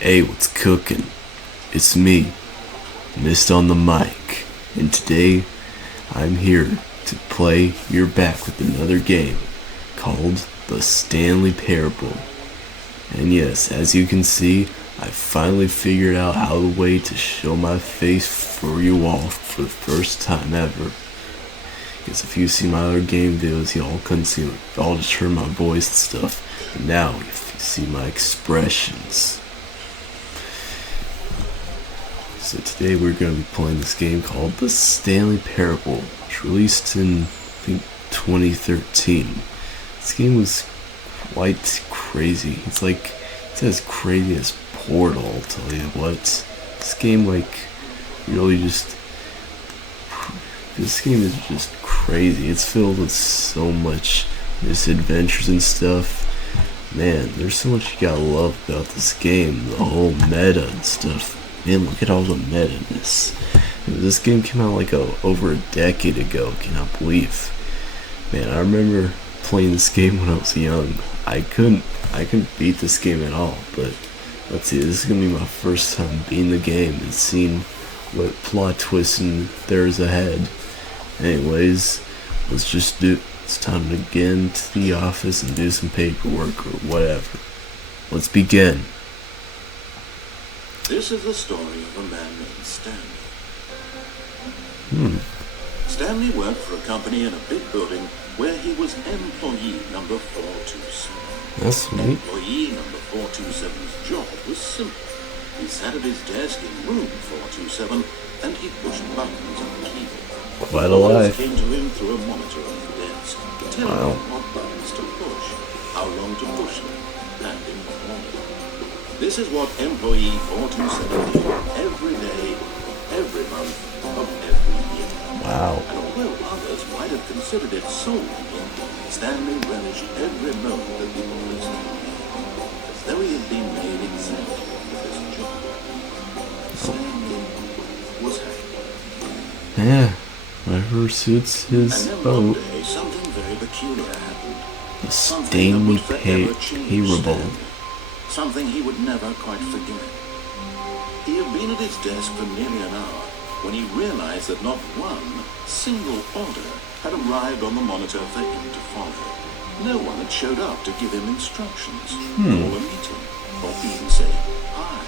Hey, what's cooking? It's me, MYST on the mic, and today I'm here to play. You're back with another game called the Stanley Parable. And yes, as you can see, I finally figured out how the way to show my face for you all for the first time ever. Because if you see my other game videos, y'all couldn't see it. Y'all just heard my voice and stuff. And now you see my expressions. So today we're going to be playing this game called the Stanley Parable. It's released in, I think, 2013. This game was quite crazy. It's as crazy as Portal, I'll tell you what. This game this game is just crazy. It's filled with so much misadventures and stuff. Man, there's so much you gotta love about this game. The whole meta and stuff. Man, look at all the meta in this. This game came out over a decade ago. Cannot believe. Man, I remember playing this game when I was young. I couldn't beat this game at all. But let's see, this is gonna be my first time beating the game and seeing what plot twists there's ahead. Anyways, let's just do it. It's time to get into the office and do some paperwork or whatever. Let's begin. This is the story of a man named Stanley. Stanley worked for a company in a big building where he was employee number 427. That's neat. Employee number 427's job was simple. He sat at his desk in room 427 and he pushed buttons on the keyboard. Quite a life. Came to him through a monitor on the desk, telling him what buttons to push, how long to push them, and in what order. This is what employee 427 did every day, every month of every year. Wow. And although others might have considered it soul-eating, Stanley relished every moment that the orders came in, as though he had been made exactly for this job. Stanley was happy. Yeah, whatever suits his And then boat. one day, something very peculiar happened. The Something that Stanley would forever change Parable. Stanley. Something he would never quite forget. He had been at his desk for nearly an hour when he realized that not one single order had arrived on the monitor for him to follow. No one had showed up to give him instructions, call a meeting, or even say hi.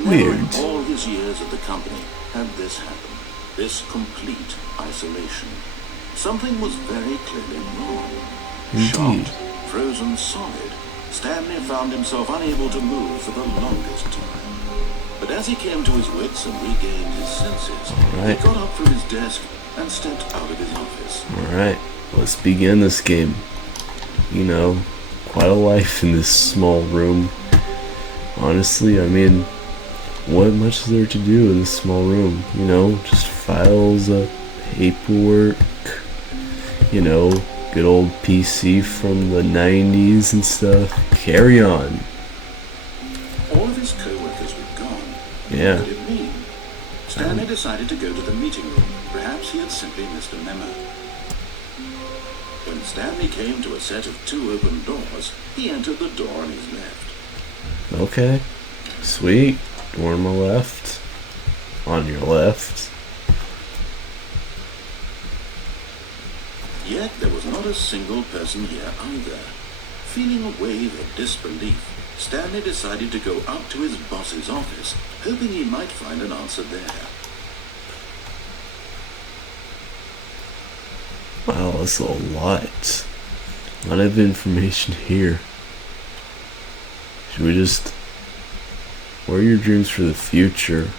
Never in Weird. all his years at the company had this happened. This complete isolation. Something was very clearly wrong. Indeed. Shocked, frozen solid, Stanley found himself unable to move for the longest time. But as he came to his wits and regained his senses, Alright. he got up from his desk and stepped out of his office. Alright, let's begin this game. You know, quite a life in this small room. Honestly, I mean, what much is there to do in this small room? You know, just files, paperwork, you know, good old PC from the 90s and stuff. Carry on. All of his co-workers were gone. Yeah. What did it mean? Stanley decided to go to the meeting room. Perhaps he had simply missed a memo. When Stanley came to a set of 2 open doors, he entered the door on his left. Okay. Sweet. Door on my left. On your left. Yet there was not a single person here either. Feeling a wave of disbelief, Stanley decided to go up to his boss's office, hoping he might find an answer there. Wow, that's a lot. A lot of information here. Should we just... What are your dreams for the future?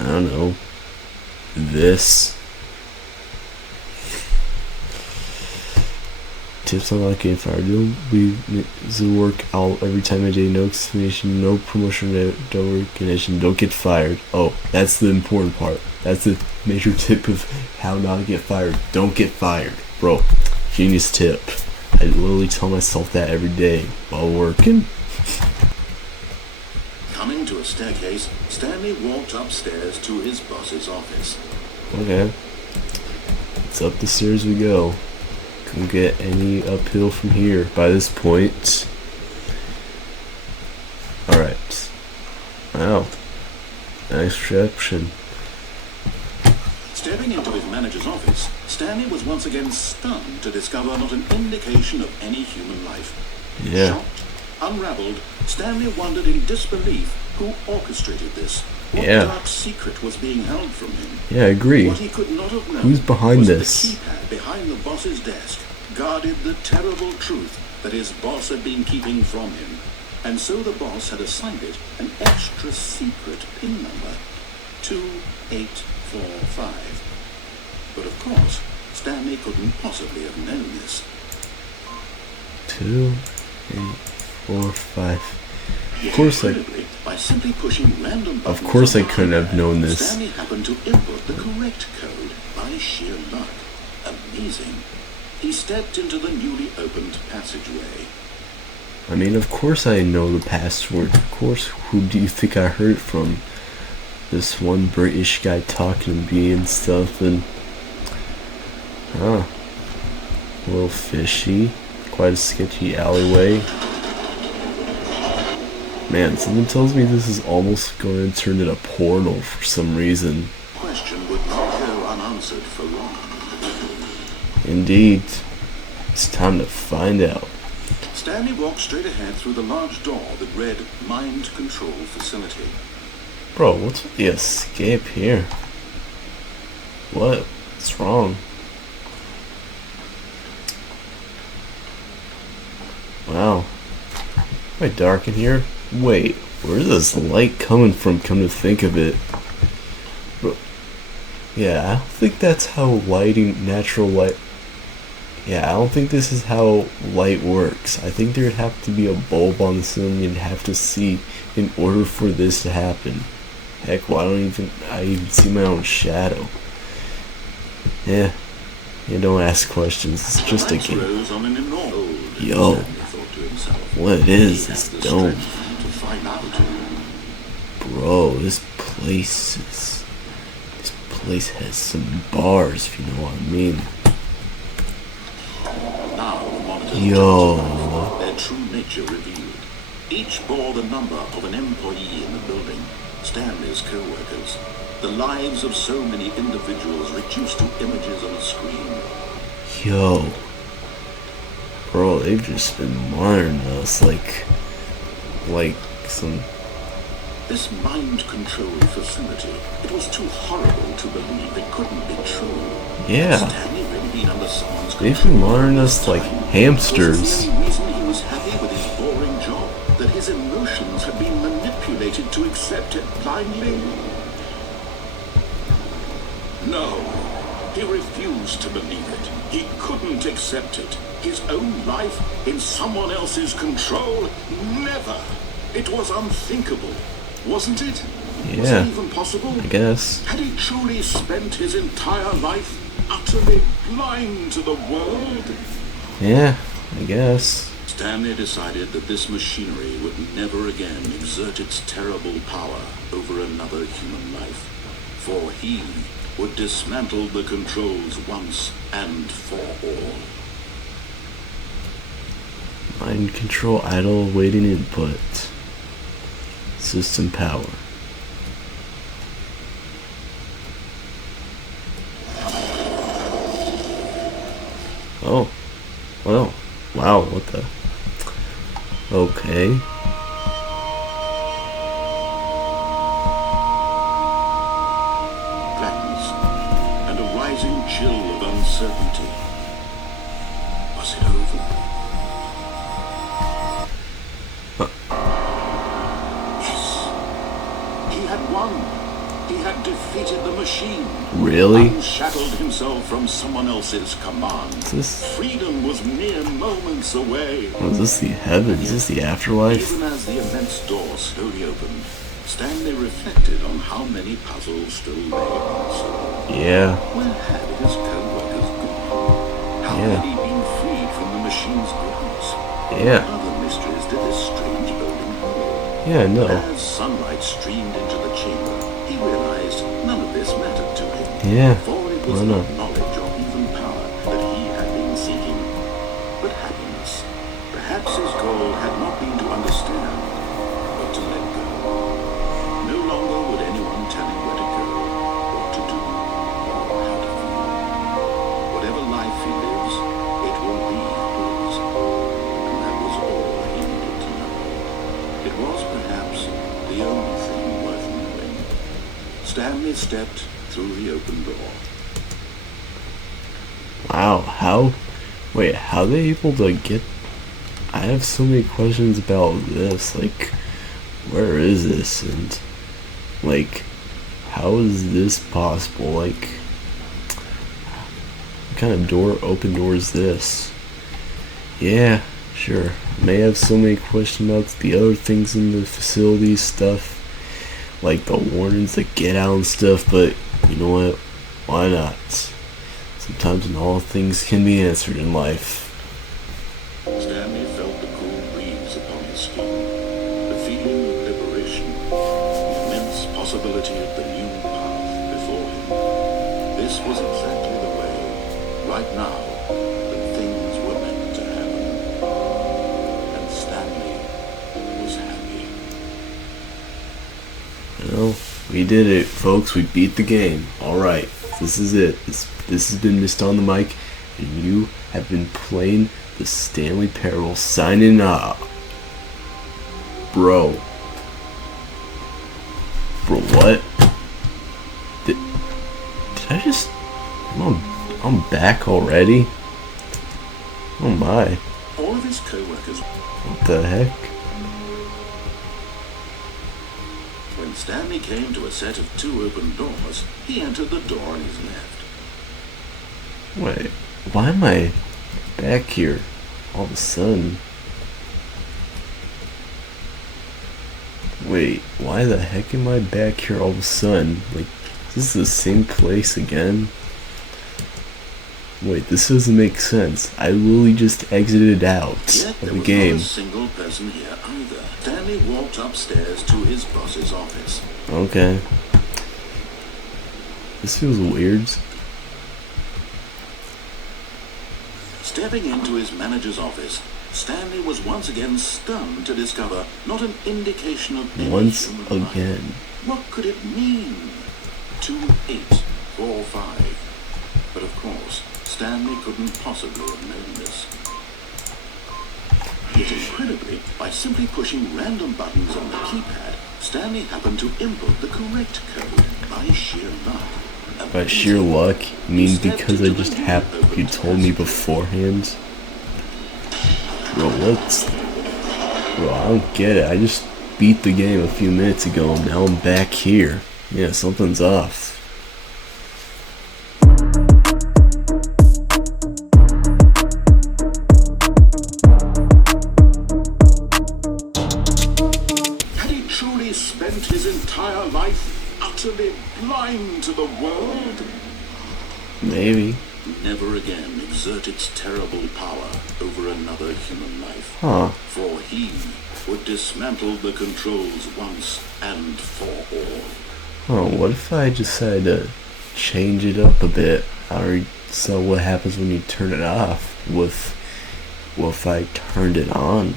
I don't know. This. Tips on not getting fired. You'll be the work out every time a day. No explanation, no promotion, no recognition. Don't get fired. Oh, that's the important part. That's the major tip of how not to get fired. Don't get fired. Bro, genius tip. I literally tell myself that every day while working. Coming to a staircase, Stanley walked upstairs to his boss's office. Okay. It's up the stairs we go. Couldn't get any uphill from here by this point. Alright. Wow. Nice reception. Stepping into his manager's office, Stanley was once again stunned to discover not an indication of any human life. Yeah. Shocked, unraveled, Stanley wondered in disbelief who orchestrated this. What dark secret was being held from him? Yeah, I agree. What he could not have known Who's behind was this? The keypad behind the boss's desk guarded the terrible truth that his boss had been keeping from him. And so the boss had assigned it an extra secret PIN number, 2845. But of course, Stanley couldn't possibly have known this. 2, 8, 4, 5. Of course, by simply pushing random buttons. Of course, I couldn't have known this. Stanley happened to input the correct code by sheer luck. Amazing. He stepped into the newly opened passageway. I mean, of course I know the password. Of course, who do you think I heard it from? This one British guy talking to me and stuff, and a little fishy. Quite a sketchy alleyway. Man, something tells me this is almost going to turn into a portal for some reason. Question would not go unanswered for long. Indeed. It's time to find out. Stanley walked straight ahead through the large door that read Mind Control Facility. Bro, what's with the escape here? What's wrong? Wow. Quite dark in here. Wait, where's this light coming from, come to think of it? Bro, yeah, I don't think that's how natural light... Yeah, I don't think this is how light works. I think there'd have to be a bulb on the ceiling you'd have to see in order for this to happen. Heck, why don't I even see my own shadow? Yeah, don't ask questions, it's just a game. Yo, what is this dome? Bro, this place has some bars, if you know what I mean. Yo. Their true nature revealed. Each bore the number of an employee in the building, Stanley's co-workers. The lives of so many individuals reduced to images on a screen. Yo. Bro, they've just been monitoring us like some... This mind control facility, it was too horrible to believe it couldn't be true. Yeah. Stanley really been under someone's control. They've been monitoring us like hamsters. Was the only reason he was happy with his boring job? That his emotions had been manipulated to accept it blindly? No. He refused to believe it. He couldn't accept it. His own life in someone else's control? Never. It was unthinkable, wasn't it? Yeah. Was it even possible? I guess. Had he truly spent his entire life utterly blind to the world? Yeah, I guess. Stanley decided that this machinery would never again exert its terrible power over another human life, for he would dismantle the controls once and for all. Mind control, idle, awaiting input. System power. Oh. Well. Wow, what the... Okay. Blackness and a rising chill of uncertainty. Was it over? Yes. He had won. He had defeated the machine. Really? Unshackled himself from someone else's command. Freedom was mere moments away. Was this the heaven? Is this the afterlife? Even as the immense door slowly opened, Stanley reflected on how many puzzles still lay unsolved. Yeah. Where had his co-workers gone? How had he been freed from the machine's grasp? Yeah. What other mysteries did this strange building hold? Yeah, no. As sunlight streamed into the chamber, he realized none of this mattered to him. Yeah. For it was not knowledge or even power that he had been seeking, but happiness. Perhaps his goal had not been to understand, but to let go. the only thing worth knowing. Stanley stepped through the open door. Wow, how are they able to get... I have so many questions about this, like, where is this, and, like, how is this possible, like, what kind of open door is this? Yeah, sure, may have so many questions about the other things in the facility stuff, like the warnings, the get out and stuff, but, you know what, why not? Sometimes not all things can be answered in life. Stanley felt the cool breeze upon his skin, the feeling of liberation, the immense possibility of the new path before him. This was exactly the way, right now, that things were meant to happen. And Stanley was happy. Well, we did it, folks. We beat the game. Alright, this is it. This has been MYST on the mic, and you have been playing the Stanley Parable, signing off. Bro, what? Did I just... I'm back already? Oh my. All of his co-workers... What the heck? When Stanley came to a set of 2 open doors, he entered the door on his left. Wait, why am I back here all of a sudden? Wait, why the heck am I back here all of a sudden? Like, is this the same place again? Wait, this doesn't make sense. I literally just exited out of the game. Not a single person here either. Stanley walked upstairs to his boss's office. Okay. This feels weird. Stepping into his manager's office, Stanley was once again stunned to discover not an indication of any Once human life. again. What could it mean? 2845. But of course, Stanley couldn't possibly have known this. Yet incredibly, by simply pushing random buttons on the keypad, Stanley happened to input the correct code by sheer luck. By sheer luck? You mean because I just happened, you told me beforehand? Bro, Bro, I don't get it. I just beat the game a few minutes ago and now I'm back here. Yeah, something's off. Had he truly spent his entire life utterly blind to the world? Maybe. Never again exert its terrible power over another human life. Huh. For he would dismantle the controls once and for all. Oh, what if I decide to change it up a bit? So what happens when you turn it off? What if I turned it on?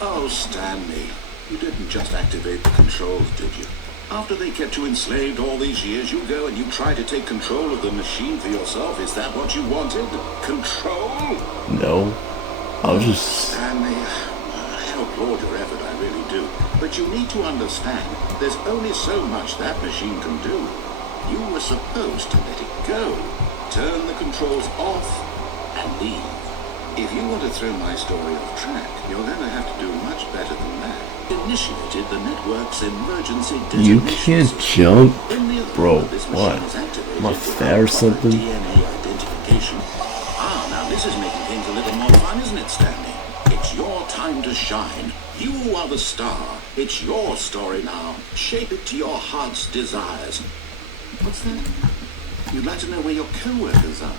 Oh, Stanley, you didn't just activate the controls, did you? After they kept you enslaved all these years, you go and you try to take control of the machine for yourself. Is that what you wanted? Control? No. I was just... Stanley, I applaud your effort, I really do. But you need to understand, there's only so much that machine can do. You were supposed to let it go. Turn the controls off and leave. If you want to throw my story off track, you're going to have to do much better than that. Initiated the network's emergency You designation can't system. jump? In the event Bro, that this what? machine is activated Am I without fat or proper something? DNA identification. Now this is making things a little more fun, isn't it, Stanley? It's your time to shine. You are the star. It's your story now. Shape it to your heart's desires. What's that? You'd like to know where your co-workers are?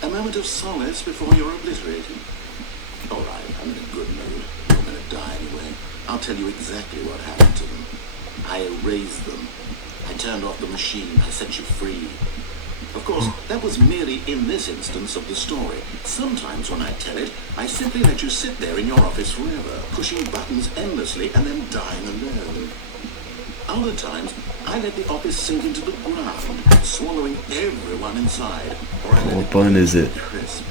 A moment of solace before you're obliterated? All right, I'm in a good mood. You're going to die anyway. I'll tell you exactly what happened to them. I erased them. I turned off the machine. I set you free. Of course, that was merely in this instance of the story. Sometimes when I tell it, I simply let you sit there in your office forever, pushing buttons endlessly and then dying alone. Other times, I let the office sink into the ground, swallowing everyone inside. Or I let What button is it? crisp.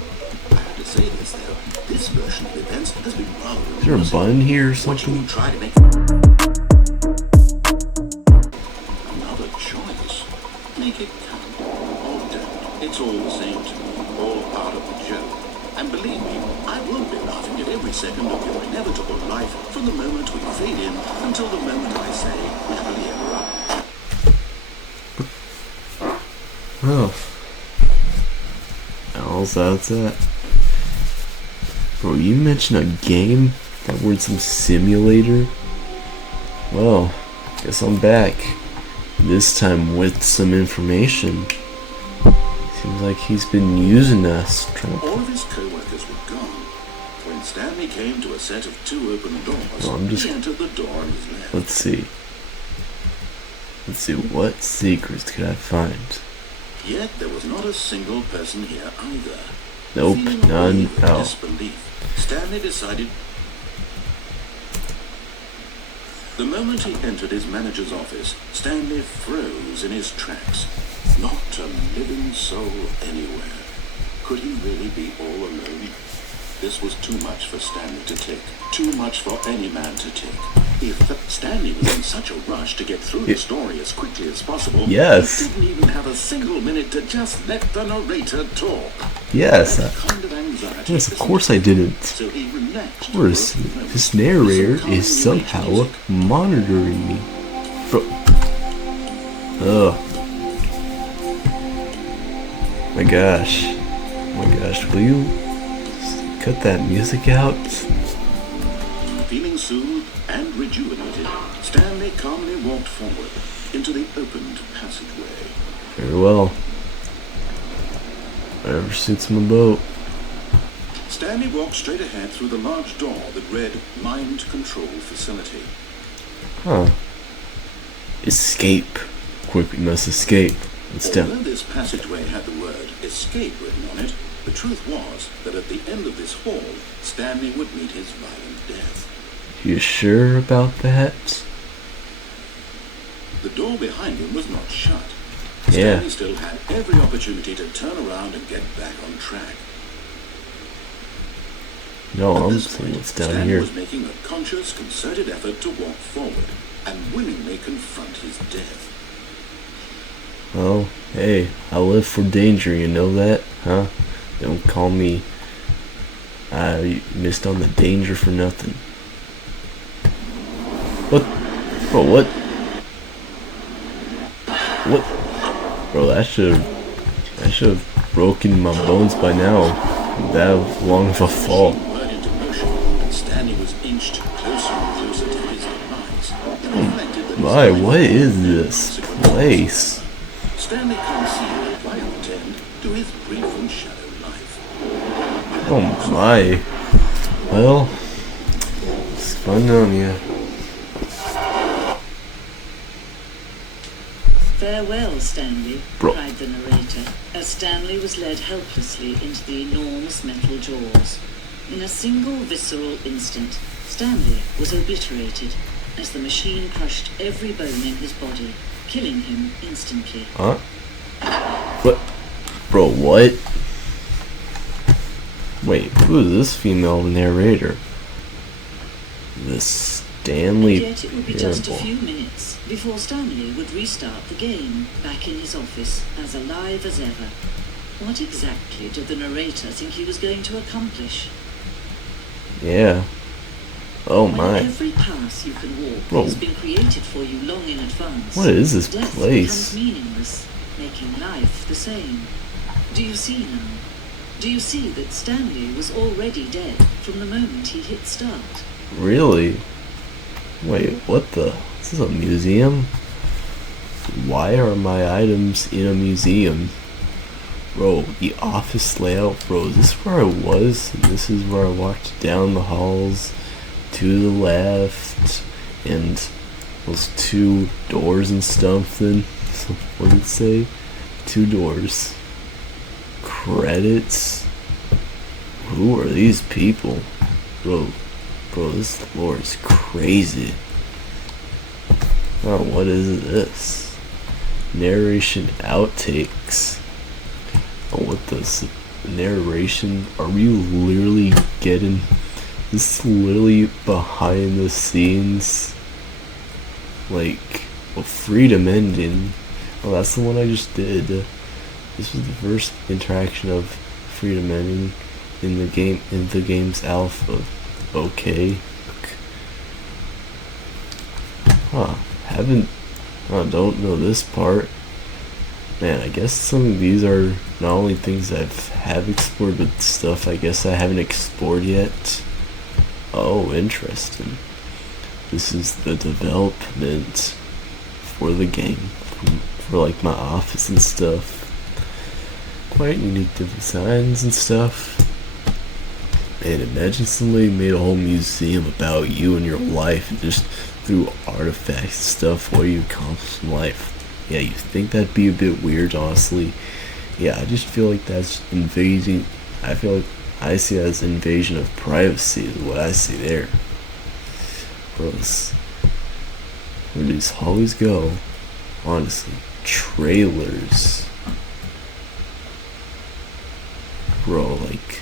I have to say this, though. This version of events has been rather Is there a button here or What you something? will try to make another choice. Make it count or don't. It's all the same to me. All part of the joke. And believe me, I won't be laughing at every second of your inevitable life from the moment we fade in until the moment I say, happily ever after. Oh. How's that? Bro, you mentioned a game? That word some simulator? Well, guess I'm back. This time with some information. Seems like he's been using us. All of his co-workers were gone. When Stanley came to a set of 2 open doors, he entered the door on his left. Let's see, what secrets could I find? Yet there was not a single person here either. Nope, Feeling none. a wave of Oh. disbelief, Stanley decided. The moment he entered his manager's office, Stanley froze in his tracks. Not a living soul anywhere. Could he really be all alone? This was too much for Stanley to take. Too much for any man to take. If Stanley was in such a rush to get through the story as quickly as possible, Yes. he didn't even have a single minute to just let the narrator talk. Yes, That kind of anxiety yes, of isn't course I didn't. So he relaxed. Of course, for a moment. this narrator Some calming is somehow music. monitoring me. Bro. Ugh. My gosh, will you cut that music out? Feeling soothed and rejuvenated, Stanley calmly walked forward into the opened passageway. Very well. Whatever suits my boat. Stanley walked straight ahead through the large door that read Mind Control Facility. Huh. Escape. Quick, we must escape. Let's Although down. this passageway had the word escape written on it, the truth was that at the end of this hall, Stanley would meet his violent death. You sure about that? The door behind him was not shut. Yeah. Stanley still had every opportunity to turn around and get back on track. No, At I'm this seeing point, what's down Stanley here. was making a conscious, concerted effort to walk forward and willingly confront his death. Well, hey, I live for danger, you know that? Huh? Don't call me. I missed on the danger for nothing. What? Bro, what? What? Bro, that should have broken my bones by now. That long of a fall. Went into motion, and Stanley was inched closer and closer to his demise. He reflected that My, his what life is had this consequences. place? Stanley concealed a violent end to his brief and shallow life. Oh my. Well, it's fun on you. Farewell, Stanley, Bro. cried the narrator, as Stanley was led helplessly into the enormous metal jaws. In a single visceral instant, Stanley was obliterated as the machine crushed every bone in his body, killing him instantly. Huh? What? Bro, what? Wait, who is this female narrator? The Stanley Yet it would be just a Parable. few minutes before Stanley would restart the game, back in his office, as alive as ever. What exactly did the narrator think he was going to accomplish? Yeah. Oh When my. every path you can walk Bro. has been created for you long in advance. What is this Death place? becomes meaningless, making life the same. Do you see now? Do you see that Stanley was already dead from the moment he hit start? Really? Wait, what the? This is a museum? Why are my items in a museum? Bro, the office layout, bro, is this where I was? And this is where I walked down the halls to the left, and those 2 doors and stuff then. So what did it say? 2 doors. Credits? Who are these people? Bro, this lore is crazy. Oh, what is this? Narration outtakes. Oh, narration, are we literally getting this? Is literally behind the scenes, like a Freedom ending. Oh, that's the one I just did. This was the first interaction of Freedom ending in the game's alpha. Okay. Huh. Don't know this part. Man, I guess some of these are not only things have explored, but stuff I guess I haven't explored yet. Oh, interesting. This is the development for the game, for like my office and stuff. Quite unique designs and stuff. Man, imagine somebody made a whole museum about you and your life, and just threw artifacts and stuff what you accomplished in life. Yeah, you think that'd be a bit weird, honestly. Yeah, I just feel like that's invading. I feel like I see that as invasion of privacy is what I see there. Gross. Where do these always go? Honestly, trailers. Bro, like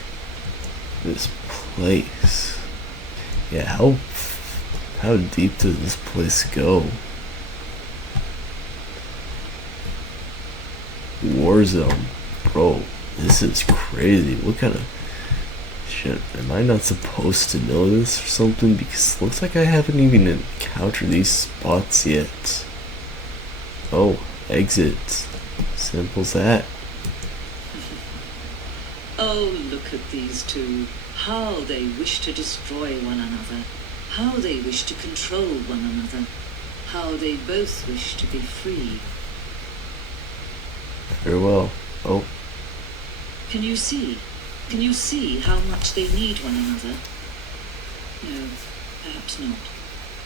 this place. Yeah, how deep does this place go? Warzone, bro, this is crazy. What kind of shit? Am I not supposed to know this or something? Because it looks like I haven't even encountered these spots yet. Oh, exit. Simple as that. Oh, look at these two. How they wish to destroy one another. How they wish to control one another. How they both wish to be free. Very well. Oh. Can you see? Can you see how much they need one another? No, perhaps not.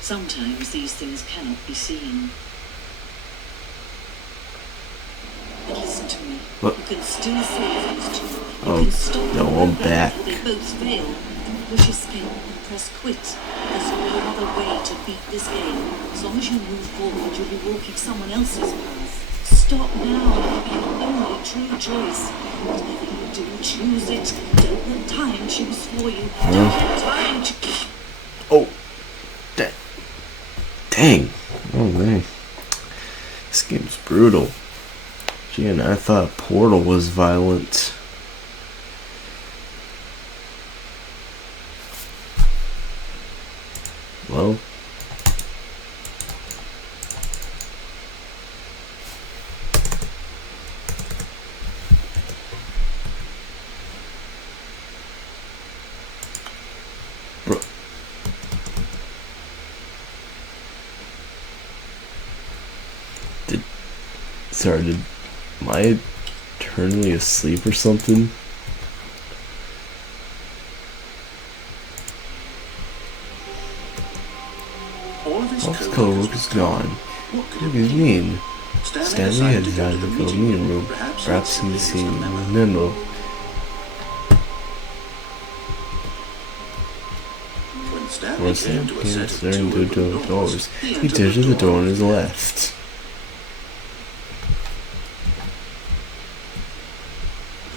Sometimes these things cannot be seen. But listen to me. What? You can still save these two. You Oh, can stop no, them I'm right back. before they both fail. Push escape and press quit. There's no other way to beat this game. As long as you move forward, you'll be walking someone else's path. Stop now, it'll be your only true choice. Whatever you do, choose it. Don't let time choose for you. Don't let time choose. Oh. Dang. Oh, man. This game's brutal. Gee, and I thought Portal was violent. Well. Bro. Am I eternally asleep or something? All of his All his co-work is gone. What do you mean? Stanley had decided to go to the meeting room. Perhaps he's seen a memo. When Stanley came staring to the doors, he turned to the door on his left.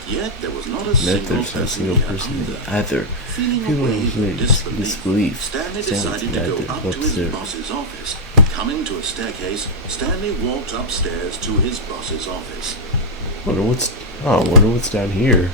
Yet there was not a Met there's not a single person either. People in disbelief. Stanley decided to go up to his boss's office. Coming to a staircase, Stanley walked upstairs to his boss's office. Wonder what's down here.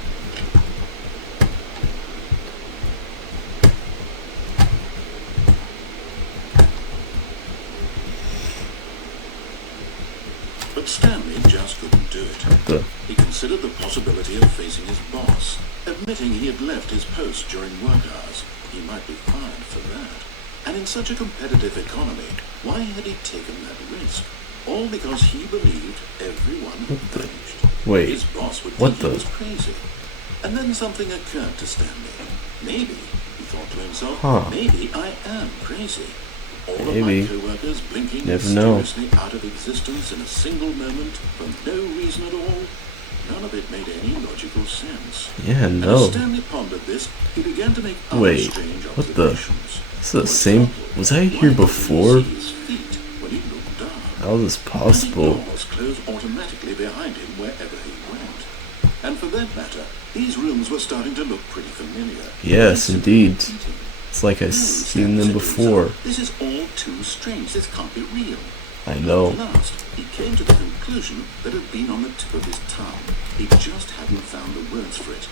But Stanley just couldn't do it. He considered the possibility of facing his boss, admitting he had left his post during work hours. He might be fired for that. And in such a competitive economy, why had he taken that risk? All because he believed everyone had vanished. Wait, his boss would what think the? he was crazy. And then something occurred to Stanley. Maybe, he thought to himself, maybe I am crazy. All Maybe. of my co-workers blinking Never know. mysteriously out of existence in a single moment for no reason at all. None of it made any logical sense. Yeah, And no. as Stanley pondered this, he began to make other Wait, strange what the? observations. This is the same. Was I here before? How is this possible? Doors closed automatically behind him wherever he went. And for that matter, These rooms were starting to look pretty familiar. Yes, indeed. It's like I've seen them before. This is all too strange. This can't be real. I know. At last, he came to the conclusion that had been on the tip of his tongue. He just hadn't found the words for it.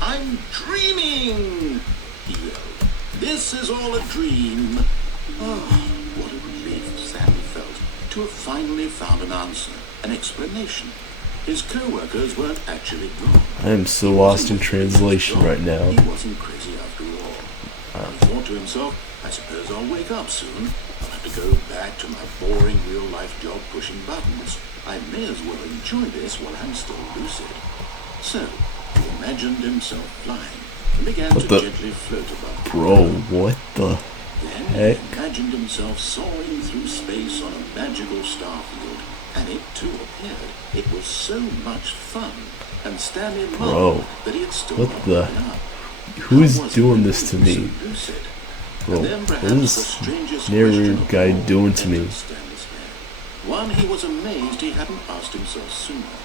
I'm dreaming! He yelled. This is all a dream. Oh, what a relief Stanley felt to have finally found an answer, an explanation. His co-workers weren't actually wrong. I am so lost in translation right now. He wasn't crazy after all. He thought to himself, I suppose I'll wake up soon. I'll have to go back to my boring real-life job pushing buttons. I may as well enjoy this while I'm still lucid. So, he imagined himself flying and began to gently float above. Bro, what the Then heck? he imagined himself soaring through space on a magical star field, and it too appeared. It was so much fun, and Stanley marveled that he had still what not the- woken up. Who's How was doing he this to so me? lucid? Bro, And then what perhaps is the this strangest narrator question of guy all doing to me? entered Stanley's head. One he was amazed he hadn't asked himself sooner.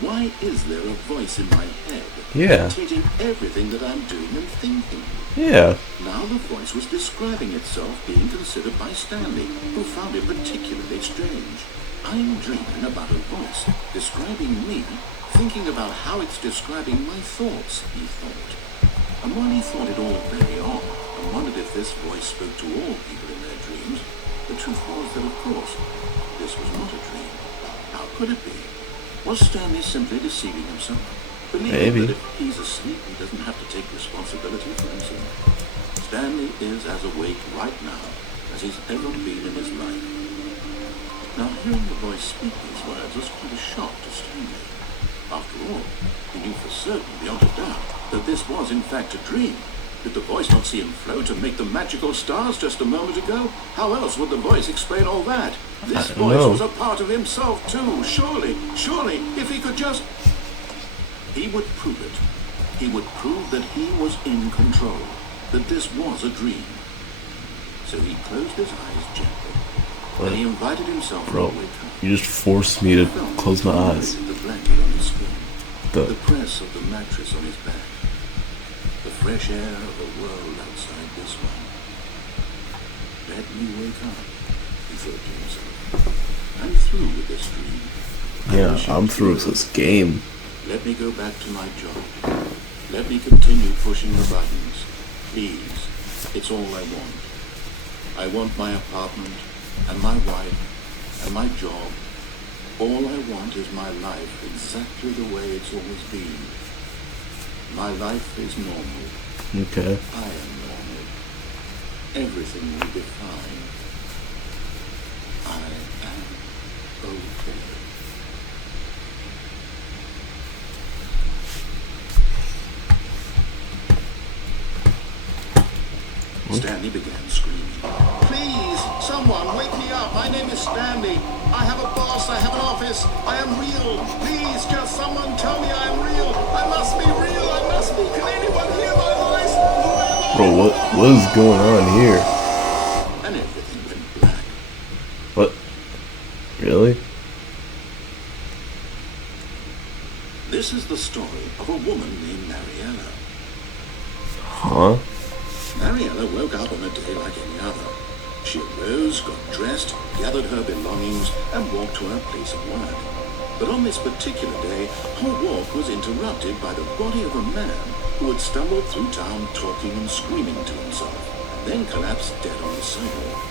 Why is there a voice in my head Yeah. dictating everything that I'm doing and thinking? Yeah. Now the voice was describing itself being considered by Stanley, who found it particularly strange. I'm dreaming about a voice describing me, thinking about how it's describing my thoughts, he thought. And while he thought it all very odd, and wondered if this voice spoke to all people in their dreams, the truth was that, of course, this was not a dream. How could it be? Was Stanley simply deceiving himself? Believing Maybe. that if he's asleep, he doesn't have to take responsibility for himself? Stanley is as awake right now as he's ever been in his life. Now, hearing the voice speak these words was quite a shock to Stanley. After all, he knew for certain, beyond a doubt, that this was in fact a dream. Did the voice not see him float and make the magical stars just a moment ago? How else would the voice explain all that? This I don't voice know. was a part of himself too. Surely, if he could just... He would prove it. He would prove that he was in control, that this was a dream. So he closed his eyes gently, and he invited himself Bro, to wake up. you just forced me to close my eyes. The blanket on his skin, The the press of the mattress on his back, the fresh air of the world outside this one. Let me wake up, he thought to himself. I'm through with this dream. yeah, I'm through with this game. Let me go back to my job. Let me continue pushing the buttons. Please, it's all I want. I want my apartment, and my wife, and my job. All I want is my life exactly the way it's always been. My life is normal. Okay. I am normal. Everything will be fine. I am okay. Stanley began screaming. Please, someone wake me up. My name is Stanley. I have a boss. I have an office. I am real. Please, just someone tell me I am real. I must be real. I must be. Can anyone hear my voice? Whoever. Bro, what is going on here? And everything went black. What? Really? This is the story of a woman named Mariella. Huh? Mariella woke up on a day like any other. She arose, got dressed, gathered her belongings, and walked to her place of work. But on this particular day, her walk was interrupted by the body of a man who had stumbled through town talking and screaming to himself, then collapsed dead on the sidewalk.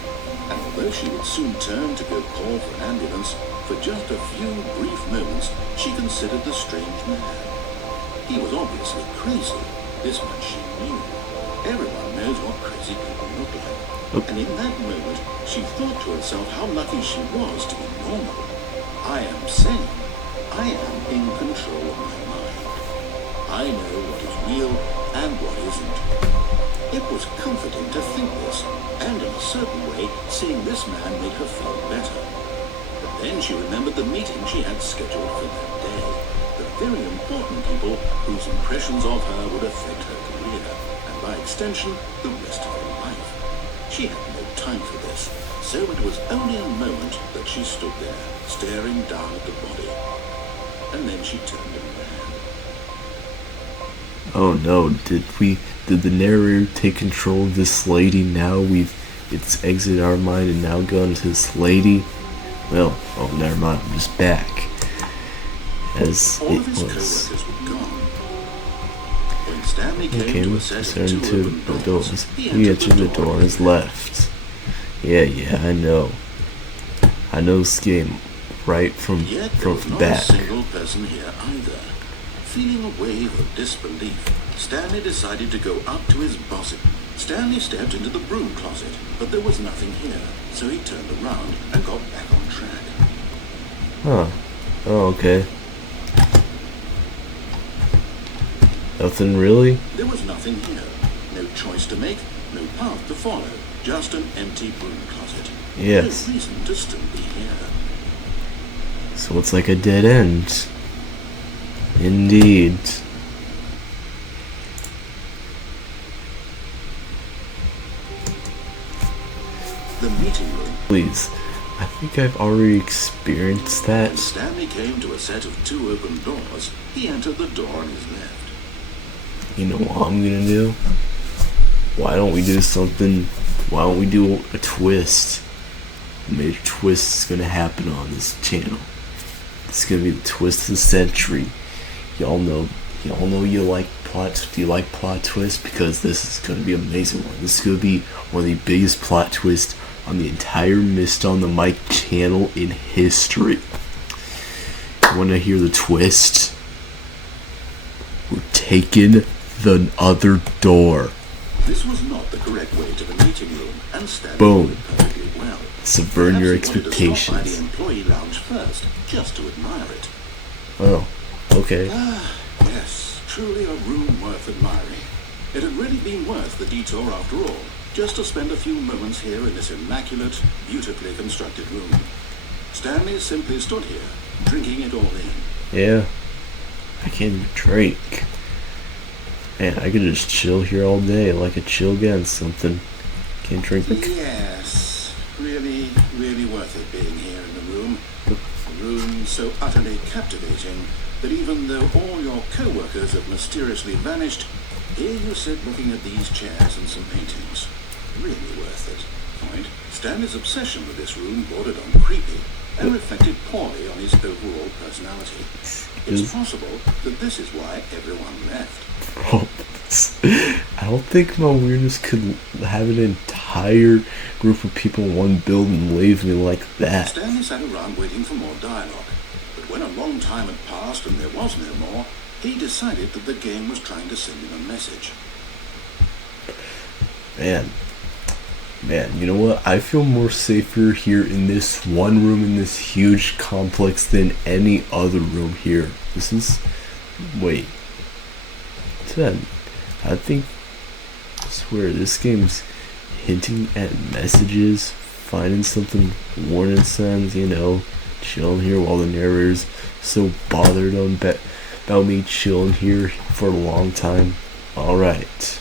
And although she would soon turn to go call for an ambulance, for just a few brief moments, she considered the strange man. He was obviously crazy. This much she knew. Everyone knows what crazy people look like. And in that moment, she thought to herself how lucky she was to be normal. I am sane. I am in control of my mind. I know what is real and what isn't. It was comforting to think this, and in a certain way, seeing this man made her feel better. But then she remembered the meeting she had scheduled for that day. The very important people whose impressions of her would affect her career, and by extension, the rest of her life. She had no time for this, so it was only a moment that she stood there, staring down at the body. And then she turned and ran. Oh no, did the narrator take control of this lady now? It's exited our mind and now gone to this lady? Well, oh never mind, I'm just back. As All it of his was. co-workers were gone. When Stanley came Okay, to a set of turn two to open the doors, doors. he He entered the door on his left. Yeah, I know. I know this game right from Yet there was not a back. single person here either. Feeling a wave of disbelief, Stanley decided to go up to his boss. Stanley stepped into the broom closet, but there was nothing here, so he turned around and got back on track. Huh. Oh, okay. Nothing really? There was nothing here. No choice to make, no path to follow. Just an empty broom closet. Yes. No reason to still be here. So it's like a dead end. Indeed. The meeting room. Please. I think I've already experienced When that. Stanley came to a set of two open doors, he entered the door on his left. You know what I'm gonna do? Why don't we do something? Why don't we do a twist? A major twist is gonna happen on this channel. It's gonna be the twist of the century. Y'all know you like plot. Do you like plot twists? Because this is gonna be an amazing one. This is gonna be one of the biggest plot twists on the entire MYST on the Mic channel in history. You wanna hear the twist? We're taking the other door. This was not the correct way to the meeting room, and Stanley Boom. knew it perfectly well. Subvert your Perhaps he wanted to stop by the expectations. employee lounge first, just to admire it. Oh, okay. Yes, truly a room worth admiring. It had really been worth the detour after all, just to spend a few moments here in this immaculate, beautifully constructed room. Stanley simply stood here, drinking it all in. Yeah. I can't even drink. Man, I could just chill here all day like a chill against something. Can't drink. Yes, really, really worth it being here in the room. A room so utterly captivating that even though all your co-workers have mysteriously vanished, here you sit looking at these chairs and some paintings. Really worth it. Point. Stanley's obsession with this room bordered on creepy and reflected poorly on his overall personality. It's possible that this is why everyone left. Bro, I don't think my weirdness could have an entire group of people in one building leave me like that. Stanley sat around waiting for more dialogue, but when a long time had passed and there was no more, he decided that the game was trying to send him a message. Man, you know what? I feel more safer here in this one room in this huge complex than any other room here. This is... Wait. I think... I swear, this game's hinting at messages, finding something, warning signs, you know, chilling here while the narrator's so bothered about me chilling here for a long time. Alright.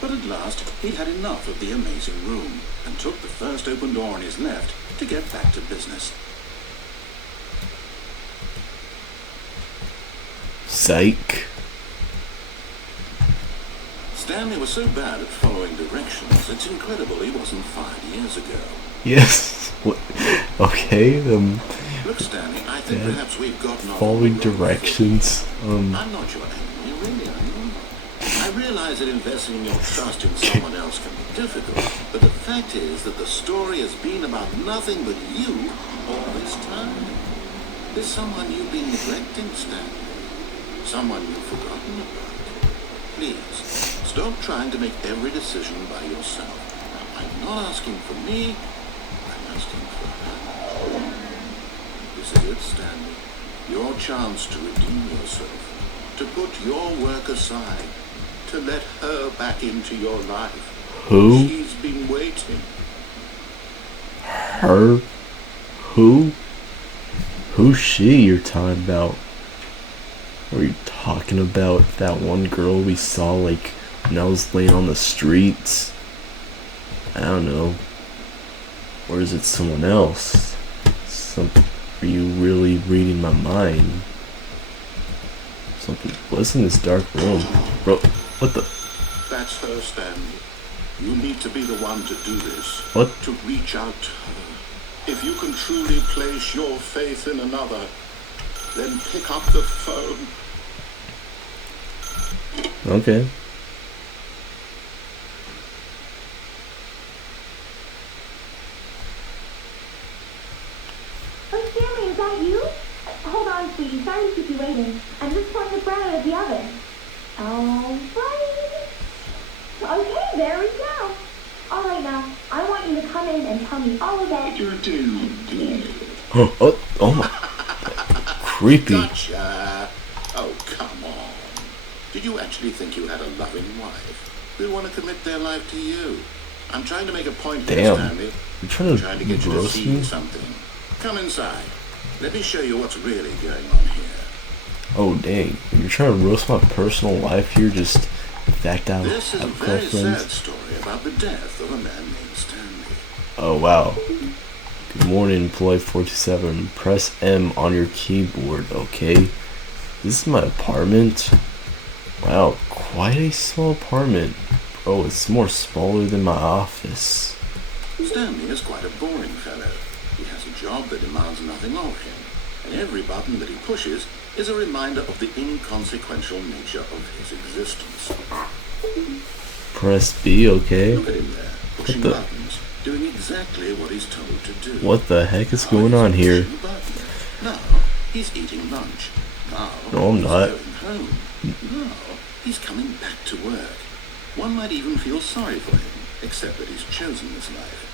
But at last, he'd had enough of the amazing room and took the first open door on his left to get back to business. Psych. Stanley was so bad at following directions, it's incredible he wasn't 5 years ago. Yes. What? Okay. Look, Stanley, I think perhaps we've gotten off Following on the wrong foot. directions. I'm not your enemy, really, I know. I realize that investing your trust in someone else can be difficult, but the fact is that the story has been about nothing but you all this time. There's someone you've been neglecting, Stanley. Someone you've forgotten about. Please, stop trying to make every decision by yourself. Now, I'm not asking for me, I'm asking for her. This is it, Stanley. Your chance to redeem yourself. To put your work aside. To let her back into your life. Who? She's been waiting. Her? Who? Who's she you're talking about? Are you talking about that one girl we saw like when I was laying on the streets? I don't know. Or is it someone else? Are you really reading my mind? Something. What's in this dark room? Bro, what the? That's her, Stanley. You need to be the one to do this. What? To reach out to her. If you can truly place your faith in another, then pick up the phone. Okay. Oh, Stanley, is that you? Hold on, sweetie. Sorry to keep you waiting. I'm just pulling the bread out of the oven. All right. Okay, there we go. All right, now, I want you to come in and tell me all about your day. Oh my. Creepy. Gotcha. Oh, come on. Did you actually think you had a loving wife who'd want to commit their life to you? I'm trying to make a point here, Damn. Stanley. You're trying to get you to roast see me? something. Come inside. Let me show you what's really going on here. Oh dang. You're trying to roast my personal life here, just the fact I This is a have very sad girlfriends. story about the death of a man named Stanley. Oh wow. Good morning, employee 47. Press M on your keyboard, okay? This is my apartment. Wow, quite a small apartment. Bro, it's more smaller than my office. Stanley is quite a boring fellow. He has a job that demands nothing of him, and every button that he pushes is a reminder of the inconsequential nature of his existence. Press B, okay? Look at him there, pushing the- buttons, doing exactly what he's told to do. What the heck is Now going he's on here? pushing a button. Now he's eating lunch. Now No, I'm he's not. going home. Now he's coming back to work. One might even feel sorry for him, except that he's chosen this life.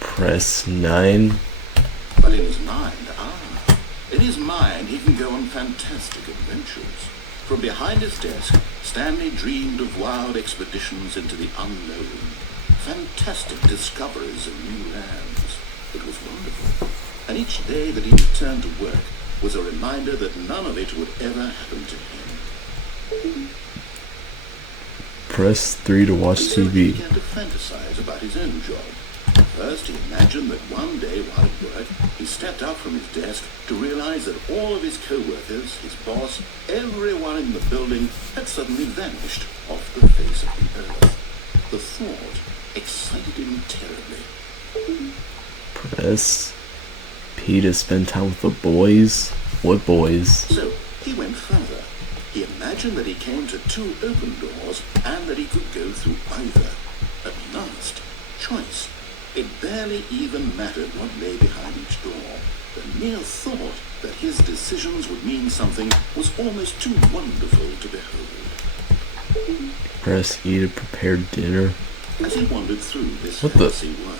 Press 9. But in his mind, he can go on fantastic adventures. From behind his desk, Stanley dreamed of wild expeditions into the unknown, fantastic discoveries of new lands. It was wonderful. And each day that he returned to work was a reminder that none of it would ever happen to him. Press 3 to watch So he TV. began to fantasize about his own job. First, he imagined that one day while at work, he stepped up from his desk to realize that all of his co-workers, his boss, everyone in the building had suddenly vanished off the face of the earth. The thought excited him terribly. Press P to spend time with the boys. What boys? So he went further. He imagined that he came to 2 open doors and that he could go through either. At last, choice. It barely even mattered what lay behind each door. The mere thought that his decisions would mean something was almost too wonderful to behold. Press E to prepare dinner. As he wandered through this What the- fantasy world,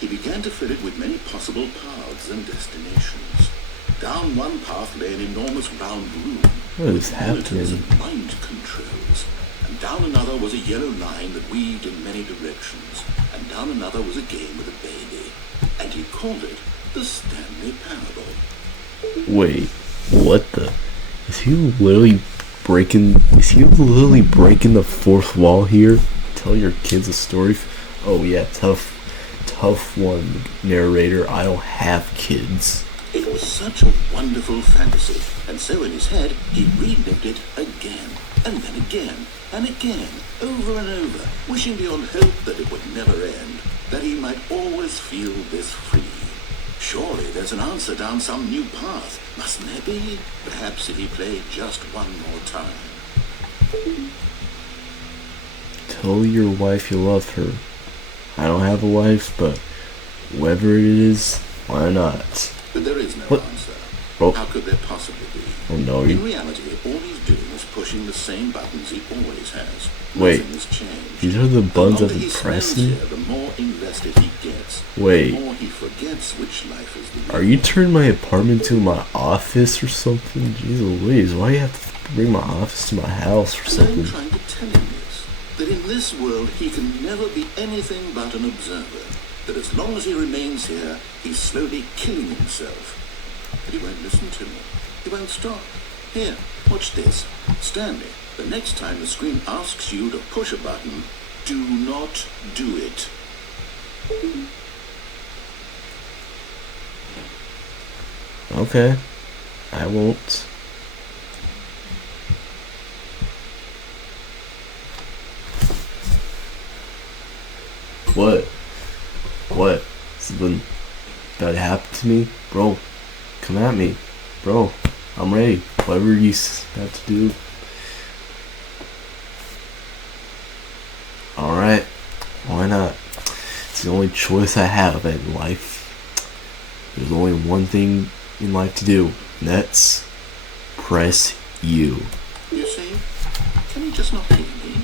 he began to fill it with many possible paths and destinations. Down one path lay an enormous round room What is with monitors happening? and mind controls. And down another was a yellow line that weaved in many directions. And down another was a game with a baby. And he called it the Stanley Parable. Wait, what the? Is he literally breaking the fourth wall here? Tell your kids a story? Oh yeah, tough one, narrator. I don't have kids. It was such a wonderful fantasy, and so in his head he relived it again, and then again, and again, over and over, wishing beyond hope that it would never end, that he might always feel this free. Surely there's an answer down some new path, mustn't there be? Perhaps if he played just one more time. Tell your wife you love her. I don't have a wife, but whoever it is, why not? But there is no What? answer. Oh. How could there possibly be? Oh no, In you. reality, all he's doing is pushing the same buttons he always has. Wait. Nothing has changed. These are the buttons The of longer he spends depressing? here, the more invested he gets. Wait. The more he forgets which life is the Are you turning my apartment to my office or something? Jeez Louise, why do you have to bring my office to my house or And I'm something? trying to tell him this, that in this world he can never be anything but an observer. That as long as he remains here, he's slowly killing himself. But he won't listen to me. He won't stop. Here, watch this. Stanley, the next time the screen asks you to push a button, do not do it. Okay, I won't. What? What? Something about to happen to me? Bro, come at me. Bro, I'm ready. Whatever you about to do. Alright, why not? It's the only choice I have in life. There's only one thing in life to do, and that's press U. You see? Can he just not hear me?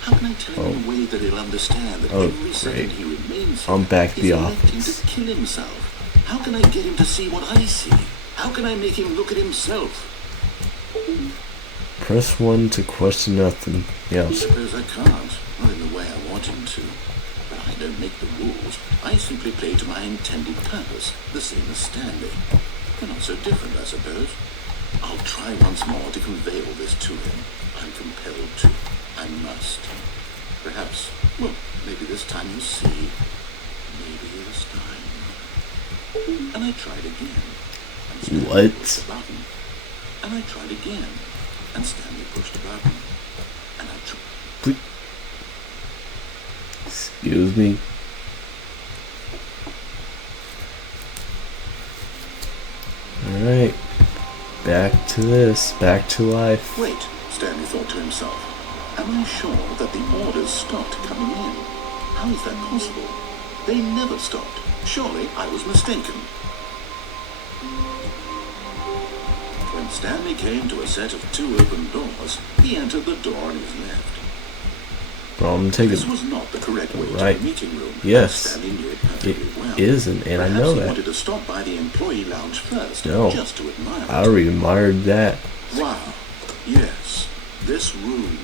How can I tell him in a way that he'll understand that every second he remains here, I'm back at he's the electing office. to kill himself? How can I get him to see what I see? How can I make him look at himself? Press 1 to question nothing I else. suppose I can't. Not in the way I want him to. But I don't make the rules. I simply play to my intended purpose, the same as Stanley. We're not so different, I suppose. I'll try once more to convey all this to him. I'm compelled to. I must. Perhaps, well, maybe this time you'll see. Maybe this time. And I tried again. And Stanley What? pushed the button. And I tried again. And Stanley pushed the button. And I tried. Excuse me. Alright. Back to this. Back to life. Wait, Stanley thought to himself. Am I sure that the orders stopped coming in? How is that possible? They never stopped. Surely I was mistaken. When Stanley came to a set of 2 open doors, he entered the door on his left. Bro, I'm taking This was not the correct way right. to the meeting room. Yes. Stanley knew it It perfectly well. isn't, and I Perhaps know he that. wanted to stop by the employee lounge first, No. just to admire I it. already admired that. Wow. Yes, this room.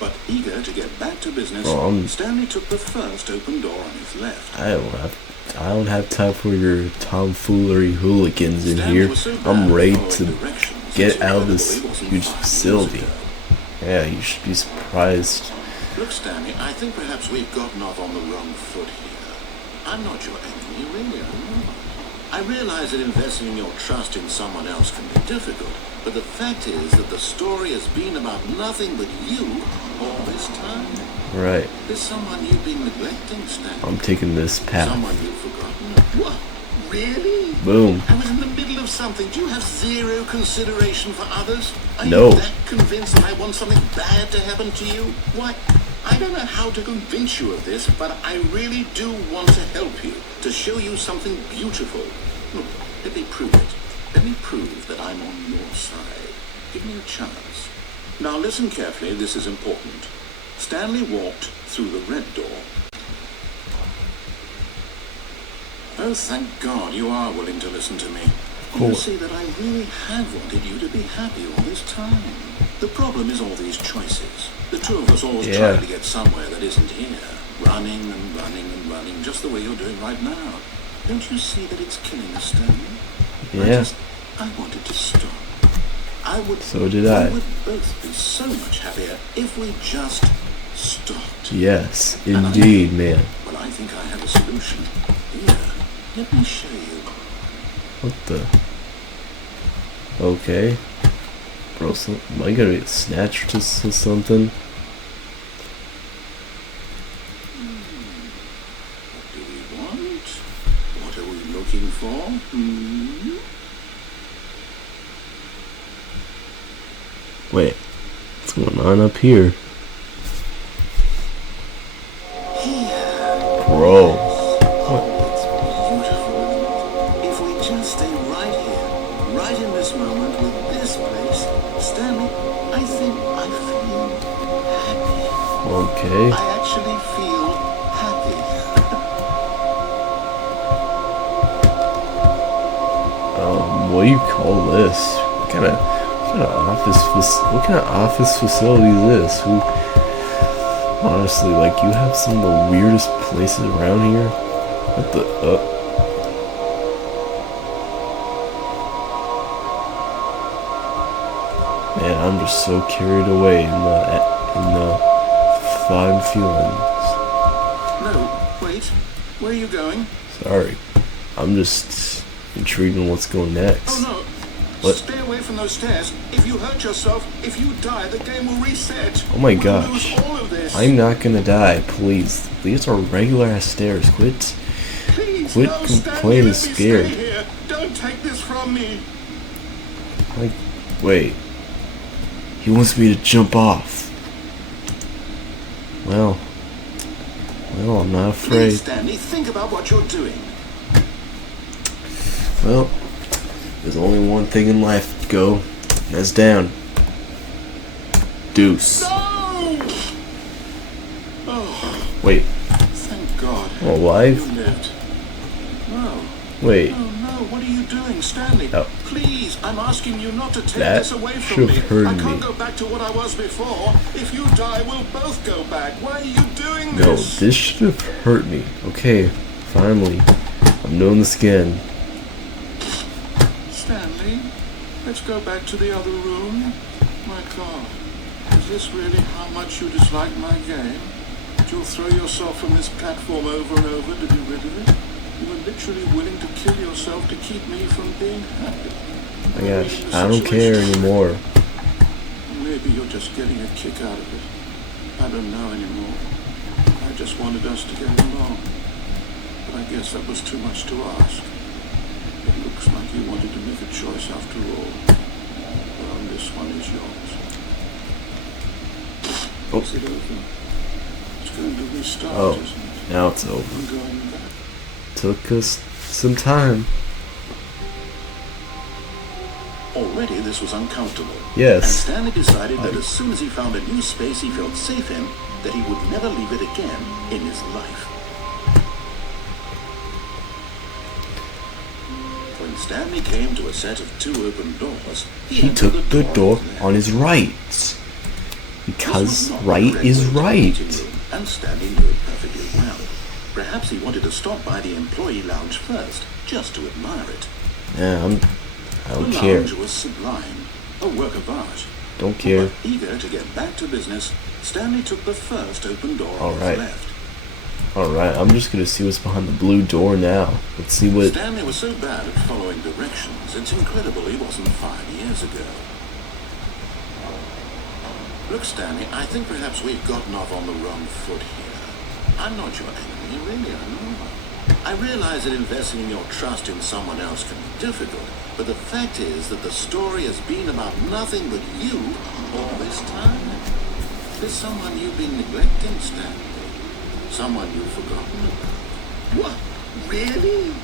But eager to get back to business, Well, Stanley took the first open door on his left. I don't have time for your tomfoolery hooligans in Stanley here. was so bad I'm at ready following to directions, get it's out of this incredible it wasn't huge 5 years facility. ago. Yeah, you should be surprised. Look, Stanley, I think perhaps we've gotten off on the wrong foot here. I'm not your enemy, really, I'm not. I realize that investing in your trust in someone else can be difficult, but the fact is that the story has been about nothing but you all this time. Right. There's someone you've been neglecting, Stanley. I'm taking this path. Someone you've forgotten. What? Really? Boom. I was in the middle of something. Do you have zero consideration for others? Are No. you that convinced that I want something bad to happen to you? Why, I don't know how to convince you of this, but I really do want to help you, to show you something beautiful. Look, let me prove it. Let me prove that I'm on your side. Give me a chance. Now listen carefully, this is important. Stanley walked through the red door. Oh, thank God you are willing to listen to me. You Course. see that I really have wanted you to be happy all this time. The problem is all these choices. The two of us always Yeah. try to get somewhere that isn't here. Running and running and running, just the way you're doing right now. Don't you see that it's killing us, Stanley? Yeah. I wanted to stop. So did I. We would both be so much happier if we just stopped. Yes, indeed, man. But I think I have a solution. Here, let me show you. What the? Okay. Bro, am I gonna get snatched to something? What do we want? What are we looking for? Wait, what's going on up here? Bro. What? It's beautiful. If we just stay right here, right in this moment with this place, Stanley, I think I feel happy. Okay. I actually feel happy. What do you call this? What kind of office facility is this? Who, honestly, like, you have some of the weirdest places around here. What the? Man, I'm just so carried away in the fine feelings. No, wait. Where are you going? Sorry, I'm just intrigued on what's going next. Oh, no. What? Stay away from those stairs. If you hurt yourself, if you die, the game will reset. Oh my We'll gosh. lose all of this. I'm not gonna die, please. These are regular ass stairs. Quit Please, Quit no, Stanley, complaining let me scared. stay here. Don't take this from me. Like, wait. He wants me to jump off. Well, I'm not Please, afraid. Stanley, think about what you're doing. Well, there's only one thing in life, go. And that's down. Deuce. No! Oh, Wait, thank God. I'm alive? You lived. No. Wait. No, what are you doing, Stanley? Oh. Please, I'm asking you not to take That this away from should've me. hurt I can't me. go back to what I was before. If you die, we'll both go back. Why are you doing No, this? this should have hurt me. Okay, finally. I'm doing this again. Stanley, let's go back to the other room. My God, is this really how much you dislike my game? That you'll throw yourself from this platform over and over to be rid of it? You were literally willing to kill yourself to keep me from being happy. My gosh, I don't care anymore. Maybe you're just getting a kick out of it. I don't know anymore. I just wanted us to get along. But I guess that was too much to ask. It looks like you wanted to make a choice after all. Well, this one is yours. Oh. Is it over? It's going to restart, Oh, isn't it? now it's over. I'm going back. Took us some time. Already this was uncomfortable. Yes. And Stanley decided that as soon as he found a new space he felt safe in, that he would never leave it again in his life. When Stanley came to a set of 2 open doors, He entered took the door left. on his right. This Because was not right the is correct way to right. enter a meeting room, and Stanley knew it perfectly well. Perhaps he wanted to stop by the employee lounge first, just to admire it. Yeah, I don't The care. lounge was sublime, a work of art. Don't care. But eager to get back to business, Stanley took the first open door on Alright. his left. Alright, I'm just gonna see what's behind the blue door now. Let's see what. Stanley was so bad at following directions, it's incredible he wasn't 5 years ago. Look, Stanley, I think perhaps we've gotten off on the wrong foot here. I'm not your enemy, really, I know. I realize that investing in your trust in someone else can be difficult, but the fact is that the story has been about nothing but you all this time. There's someone you've been neglecting, Stanley. Someone you've forgotten about. What? Really?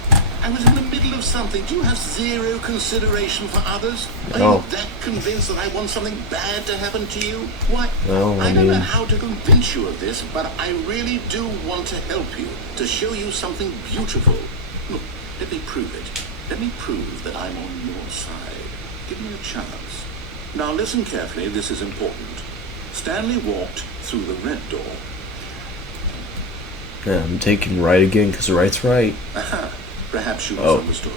I was in the middle of something. Do you have zero consideration for others? Are No. you that convinced that I want something bad to happen to you? What? Well, I don't know mean- how to convince you of this, but I really do want to help you, to show you something beautiful. Look, let me prove it. Let me prove that I'm on your side. Give me a chance. Now listen carefully, this is important. Stanley walked through the red door. Yeah, I'm taking right again because right's right. Aha, perhaps you Oh. misunderstood.